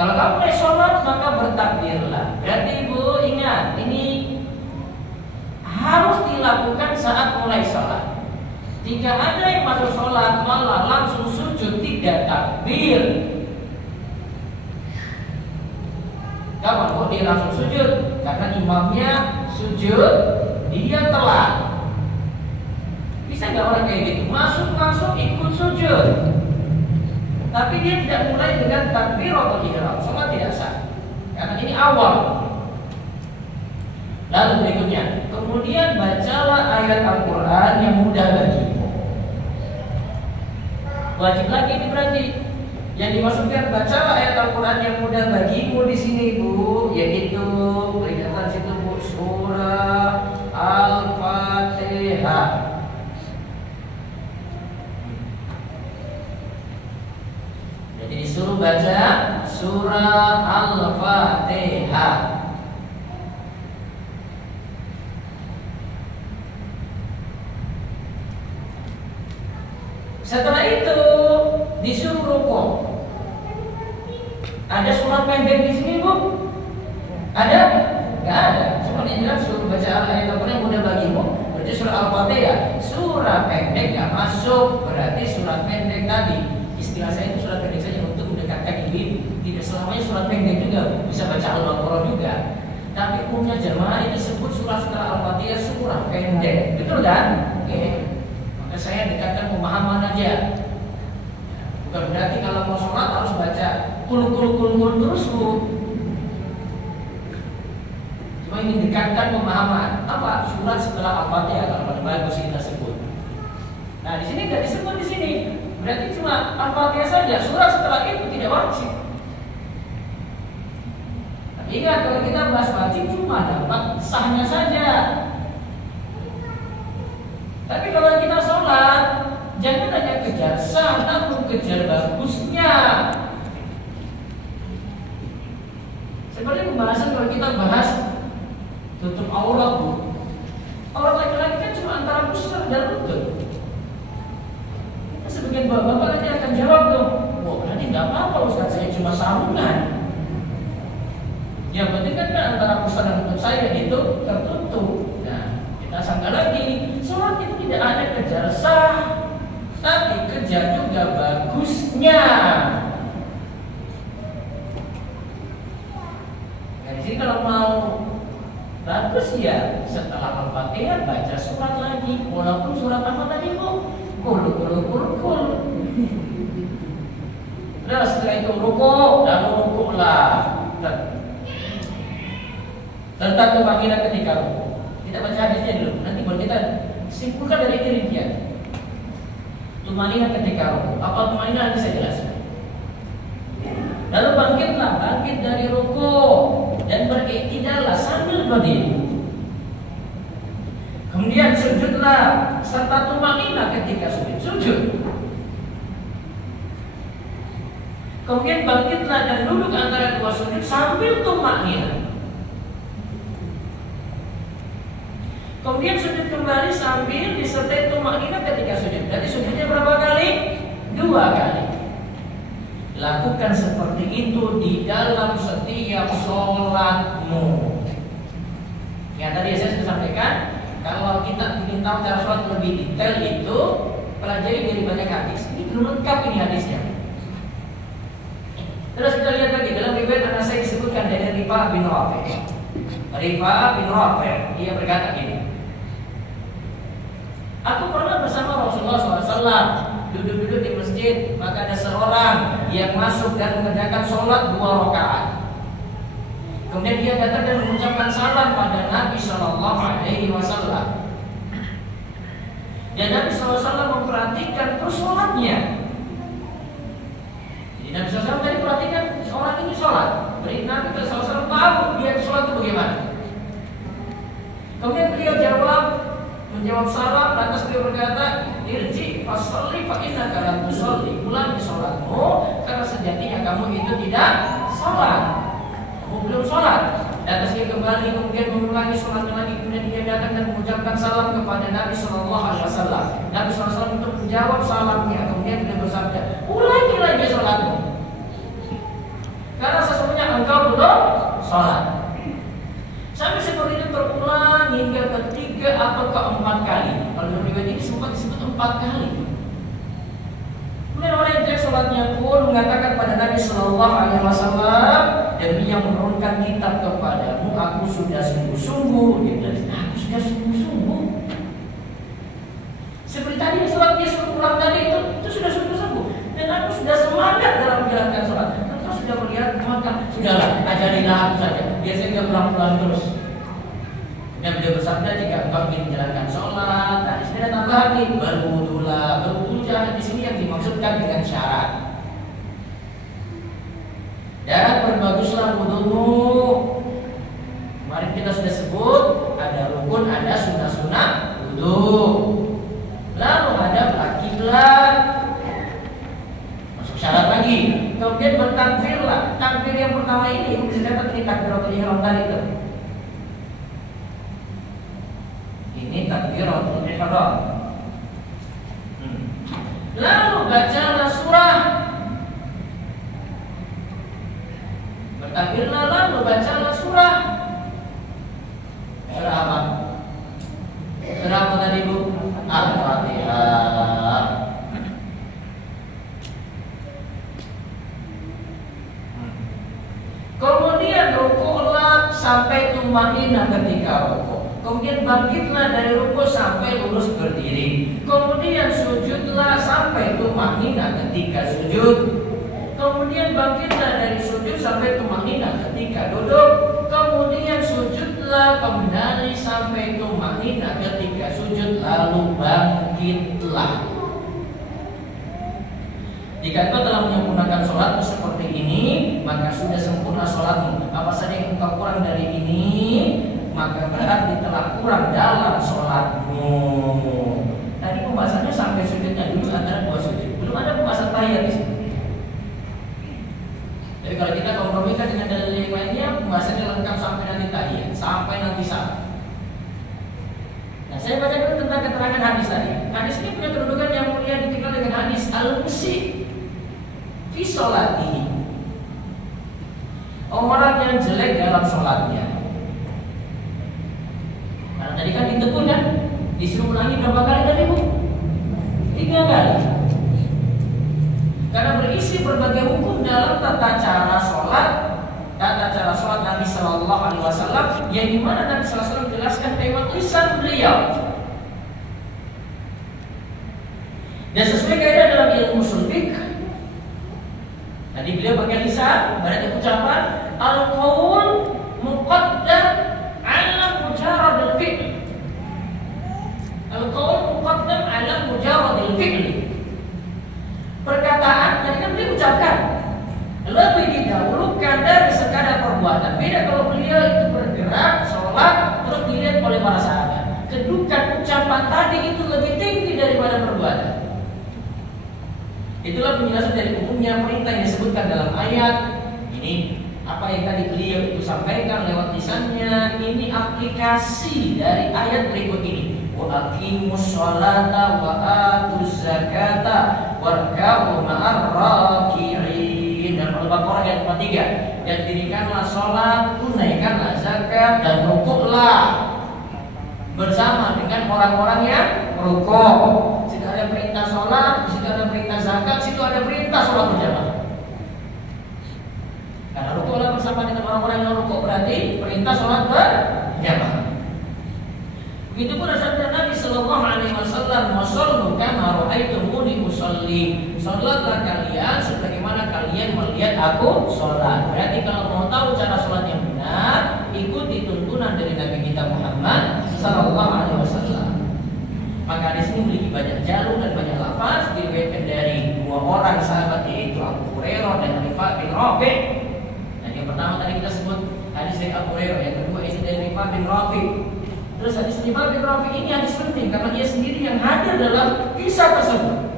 Kalau kamu mulai sholat maka bertakbirlah. Berarti ibu ingat, ini harus dilakukan saat mulai sholat. Jika ada yang masuk sholat malah langsung sujud tidak takbir, kapan kok dia langsung sujud? Karena imamnya sujud, dia telat. Bisa nggak orang kayak gitu? Masuk ikut sujud, tapi dia tidak mulai dengan takbiratul ihram, sholat tidak sah. Karena ini awal. Lalu berikutnya, kemudian bacalah ayat Al-Quran yang mudah bagimu. Wajib lagi ini berarti. Yang dimaksudkan bacalah ayat Al-Quran yang mudah bagimu di sini ibu, yaitu peringatan situ bu, surah Al-Fatihah. Jadi disuruh baca surah Al-Fatihah. Setelah itu disuruh rukuk. Ada surah pendek di sini bu? Ada? Nggak ada. Cuma ini bilang suruh baca ayat Al-Quran yang mudah bagimu. Berarti surah Al-Fatihah. Surah pendek nggak masuk. Berarti surah pendek tadi. Istilah saya itu surah pendek saja untuk mendekatkan ibu. Tidak selamanya surah pendek juga. Bisa baca Al-Baqarah juga. Tapi umumnya jemaah ini disebut surah setelah Al-Fatihah surah pendek. Betul kan? Oke. Maka saya dekatkan pemahaman aja. Bukan berarti kalau mau sholat harus baca kul terus bu. Cuma ingin dekatkan pemahaman apa surat setelah Al-Fatihah kalau pada bagus kita sebut. Nah di sini nggak disebut di sini. Berarti cuma Al-Fatihah saja. Surat setelah itu tidak wajib. Tapi ingat kalau kita bahas wajib cuma dapat sahnya saja. Tapi kalau kita sholat jangan hanya kejar sah, namun kejar bagusnya. Seperti pembahasan kalau kita bahas tutup aurat bu. Aurat laki-laki kan cuma antara pusar dan lutut. Sebagian bapak nanti akan jawab dong, wah berarti nggak apa-apa Ustaz, saya cuma sarungan. Yang penting kan antara pusar dan lutut saya itu tertutup. Nah kita sangka lagi, sholat itu tidak ada kejar sah, tapi kejar juga bagusnya. Nah, di sini kalau mau bagus ya setelah Al-Fatihah baca surat lagi, walaupun surat apa tadi bu? Kul. Terus setelah itu rukuk, lalu rukuklah. Tentang tumakinah ketika rukuk. Kita baca hadisnya dulu, nanti buat kita simpulkan dari dirinya. Tumakinah ketika rukuk. Apa tumakinah nanti saya jelaskan. Lalu bangkit dari rukuk dan beriktidallah sambil berdiri. Kemudian sujudlah serta tumakinah ketika sujud. Kemudian bangkitlah dan duduk antara dua sujud sambil tumakinah. Kemudian sujud kembali sambil disertai tumakinah ketika sujud. Jadi sujudnya berapa kali? 2 kali. Lakukan seperti itu di dalam setiap sholatmu. Yang tadi saya sudah sampaikan, kalau kita ingin tahu cara sholat lebih detail itu pelajari dari banyak hadis. Ini belum lengkap ini hadisnya. Terus kita lihat lagi dalam riwayat anak saya disebutkan dari Rifa'ah bin Rafi'. Dia berkata gini, aku pernah bersama Rasulullah SAW duduk-duduk di masjid, maka ada seorang yang masuk dan mengerjakan sholat 2 rakaat. Kemudian dia datang dan mengucapkan salam pada Nabi SAW. Dan Nabi SAW memperhatikan terus sholatnya. Jadi Nabi SAW tadi perhatikan orang ini sholat. Berarti Nabi SAW tahu dia sholat itu bagaimana. Kemudian beliau menjawab salam, lantas beliau berkata, irji fasalli fa innaka lam tusalli. Ulangi sholatmu karena sejatinya kamu itu tidak sholat. Kamu belum sholat. Lantas dia kembali kemudian mengulangi sholatnya lagi. Kemudian dia datang dan mengucapkan salam kepada Nabi SAW. Nabi SAW untuk menjawab salamnya. Kemudian beliau bersabda, ulangi lagi sholatmu. karena sesungguhnya engkau belum sholat. Sampai seperti itu terulang hingga ketiga atau keempat kali. Kalau dalam riwayat ini sempat disebut 4 kali. Kemudian orang yang jelek sholatnya pun mengatakan pada Nabi Sallallahu Alaihi Wasallam, demi yang menurunkan kitab kepadamu, aku sudah sungguh-sungguh. Dia bilang, aku sudah sungguh-sungguh. Seperti tadi sholat dia suruh pulang tadi itu sudah sungguh-sungguh. Dan aku sudah semangat dalam menjalankan sholat. Engkau sudah melihat, maka sudahlah, ajarilah aku saja. Biasanya dia pulang-pulang terus. Dan beliau bersabda, jika engkau ingin menjalankan sholat, nah di sini ada tambahan nih, berwudulah. Berwudu jangan di sini yang dimaksudkan dengan syarat. Dan berbaguslah wudumu. Kemarin kita sudah sebut ada rukun, ada sunnah-sunnah wudu. Lalu hadaplah kiblat, masuk syarat lagi. Kemudian bertakbirlah. Takbir yang pertama ini bisa dapat ini takbiratul ihram tadi itu. Ini takbiratul ihram. Lalu bacalah surah. Bertakbirlah lalu bacalah surah. Surah apa? Surah apa tadi Bu? Al-Fatihah. Kemudian rukuklah sampai tumaninah ketika rukuk. Kemudian bangkitlah dari rukuk sampai lurus berdiri. Kemudian sujudlah sampai tumaninah ketika sujud. Kemudian bangkitlah dari sujud sampai tumaninah ketika duduk. Kemudian sujudlah kembali sampai tumaninah ketika sujud, lalu bangkitlah. Jika engkau telah menyempurnakan sholatmu seperti ini, maka sudah sempurna sholatmu. Apa saja yang engkau kurang dari ini, maka berarti telah kurang dalam sholatmu. Tadi pembahasannya sampai sujudnya dulu antara 2 sujud. Belum ada pembahasan tahiyat di sini. Jadi kalau kita kompromikan dengan dalil yang lainnya, pembahasannya lengkap sampai nanti tahiyat, sampai nanti salam. Nah, saya baca dulu tentang keterangan hadis tadi. Hadis ini punya kedudukan yang mulia, dikenal dengan hadis al-musi fi sholatihi. Orang yang jelek dalam sholatnya. Karena tadi kan ditegur kan, disuruh ulangi berapa kali tadi Bu? 3 kali. Karena berisi berbagai hukum dalam tata cara sholat, Nabi Sallallahu Alaihi Wasallam, yang dimana Nabi Sallallahu Alaihi Wasallam menjelaskan lewat lisan beliau. Dan sesuai kaidah dalam ilmu ushul fiqh, tadi beliau pakai lisan, berarti ucapan al-qaul muqaddam ala mujaradil fi'l. Al-qaul muqaddam ala mujaradil fi'l. Perkataan tadi kan beliau ucapkan lebih didahulukan dari sekadar perbuatan. Beda kalau beliau itu bergerak, sholat, terus dilihat oleh para sahabat. Kedudukan ucapan tadi itu lebih tinggi daripada perbuatan. Itulah penjelasan dari umumnya perintah yang disebutkan dalam ayat ini. Apa yang tadi beliau itu sampaikan lewat lisannya, ini aplikasi dari ayat berikut ini. Wa aqimus sholata wa atuz zakata warka'u ma'ar raki'in. Dan Al-Baqarah ayat 43. Dan dirikanlah sholat, tunaikanlah zakat, dan rukuklah bersama dengan orang-orang yang rukuk. Situ ada perintah sholat, situ ada perintah zakat, situ ada perintah sholat berjamaah. Karena rukuklah bersama dengan orang-orang yang rukuk berarti perintah sholat berjamaah. Begitu pun sabda Nabi Sallallahu Alaihi Wasallam, "Wassallu kama ra'aitumuni usolli." Sholatlah kalian sebagaimana kalian melihat aku sholat. Berarti kalau mau tahu cara sholat yang benar, ikuti tuntunan dari Nabi kita Muhammad Sallallahu Alaihi Wasallam. Maka di sini memiliki banyak jalur dan banyak lafaz, diriwayatkan dari 2 orang sahabat, yaitu Abu Hurairah dan Rifa'ah bin Rafi'. Nah, yang pertama tadi kita sebut hadis dari Abu Hurairah, yang kedua ini dari Rifa'ah bin Rafi'. Terus hadis Rifa'ah bin Rafi' ini hadis penting karena dia sendiri yang hadir dalam kisah tersebut.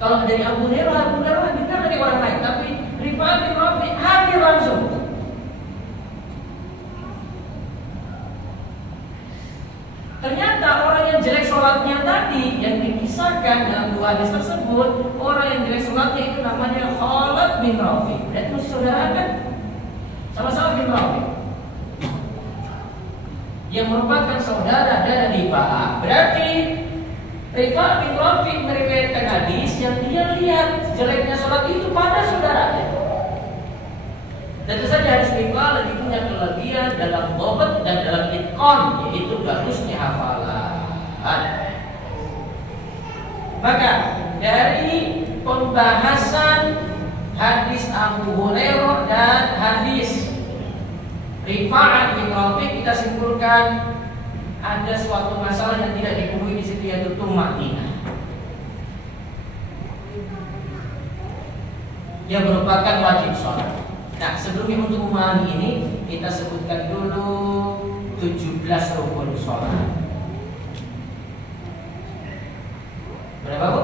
Kalau dari Abu Hurairah dengar dari orang lain, tapi Rifa'ah bin Rafi' hadir langsung. Ternyata orang yang jelek sholatnya tadi yang dikisahkan dalam 2 hadis tersebut, orang yang jelek sholatnya itu namanya Khalid bin Rafiq, berarti masih saudara kan? Sama-sama bin Rafiq. Yang merupakan saudara dari Rifa'ah. Berarti Rifa'ah bin Rafiq meriwayatkan hadis yang dia lihat jeleknya sholat itu pada saudaranya. Tentu saja hadis Rifa'ah lebih punya kelebihan dalam dhabt dan dalam itqan, yaitu bagusnya hafalan. Maka dari pembahasan hadis Abu Hurairah dan hadis Rifa'ah bin Rafiq, kita simpulkan ada suatu masalah yang tidak dipenuhi di situ, yaitu tumaninah, yang merupakan wajib sholat. Nah, sebelumnya untuk memahami ini kita sebutkan dulu 17 rukun sholat. Berapa, Bu?